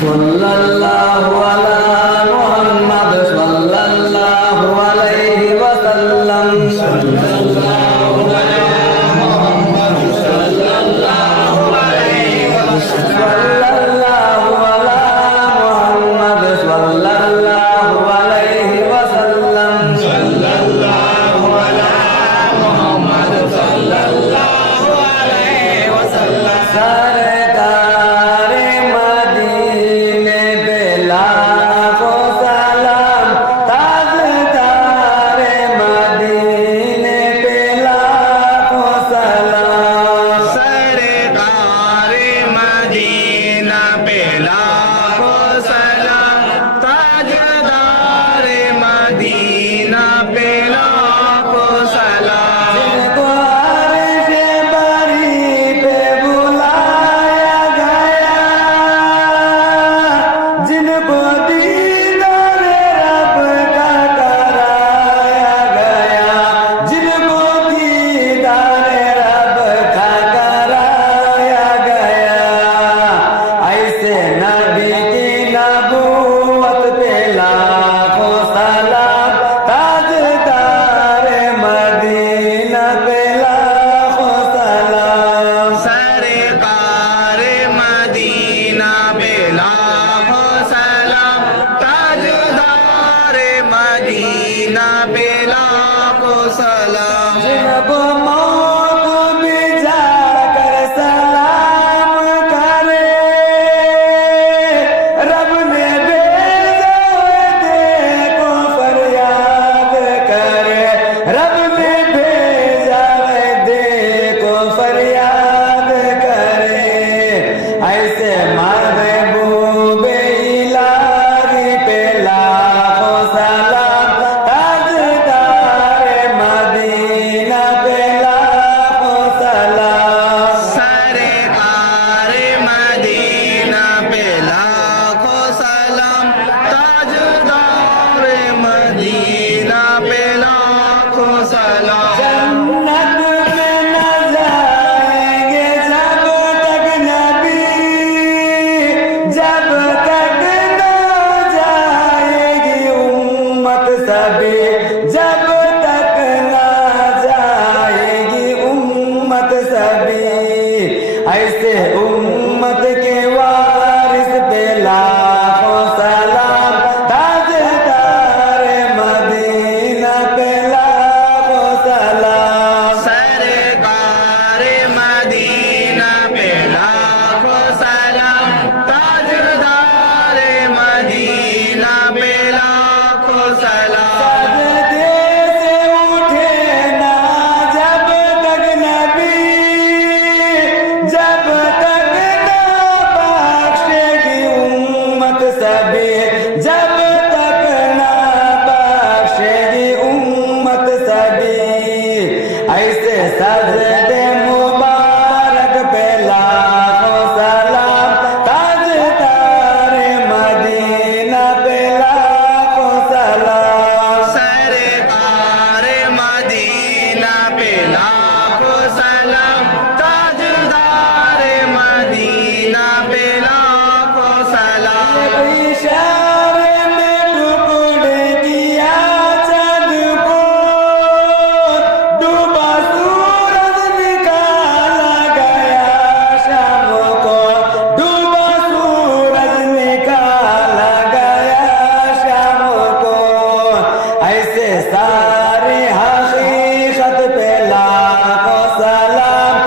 সাল্লাল্লাহু আলা মুহাম্মাদ সাল্লাল্লাহু আলাইহি ওয়াসাল্লাম সাল্লাল্লাহু আলা মুহাম্মাদ সাল্লাল্লাহু আলাইহি ওয়াসাল্লাম সাল্লাল্লাহু আলা মুহাম্মাদ সাল্লাল্লাহু আলাইহি ওয়াসাল্লাম সাল্লাল্লাহু আলা মুহাম্মাদ সাল্লাল্লাহু আলাইহি ওয়াসাল্লাম সরকারে মদিনে পে লাখো সালাম তাজদারে মদিনে পে লাখো সালাম सरकारे मदीना पे लाखो सलाम ताजदारे मदीना पे लाखो सलाम जिनको अर्श बरी पे बुलाया गया जिनको दीदार रब का कराया गया जिनको दीदार रब का कराया गया ऐसे नबी की नबूवत पे लाखों सलाम ताजदार मदीना पे लाखों सलाम सरकारे मदीना पे लाखो सलाम ताजदारे मदीना पे लाखो सलाम जिनको मौत भी जाकर सलाम करे रब ने भेजा देखो फरियाद करे रब ने भेजा देखो फरियाद करे ऐसे महबूब इलाही पे लाखों सलाम ताजदार मदीना पे लाखों सलाम सरकारे मदीना पे लाखो सलाम ताजदारे मदीना पे लाखो सलाम जन्नत में न जाएंगे जब तक नबी जब तक न जाएगी उम्मत सभी जब तक न जाएगी उम्मत सभी ऐसे उम्मत के वारिस पे लाखों सलाम ताजदार मदीना पे लाखों सलाम सरकारे मदीना पे लाखो सलाम ताजदारे मदीना पे लाखो सलाम सजदे से उठे ना जब तक नबी जब तक ना बख्शेगी उम्मत सभी जब तक ना बख्शेगी उम्मत सभी ऐसे सजदे मुबारक पे लाखों सलाम ताजदार मदीना पे लाखों सलाम सरकारे मदीना पे लाखो सलाम ताजदारे मदीना पे लाखो सलाम इशारे में टुकड़े किया चाँद को डूबा सूरज निकाला गया शाम को डूबा सूरज निकाला गया शाम को ऐसे सारी हकीकत पे लाखों सलाम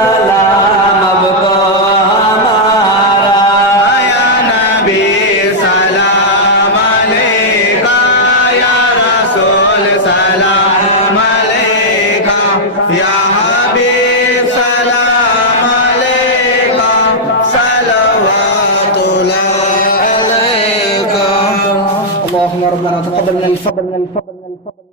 सलाम अब तो हमारा या नबी सलाम अलैका या रसूल सलाम अलैका या हबीब सलाम अलैका सलवातुल्लाह अलैका اللهم ربنا تقبل منا الفضل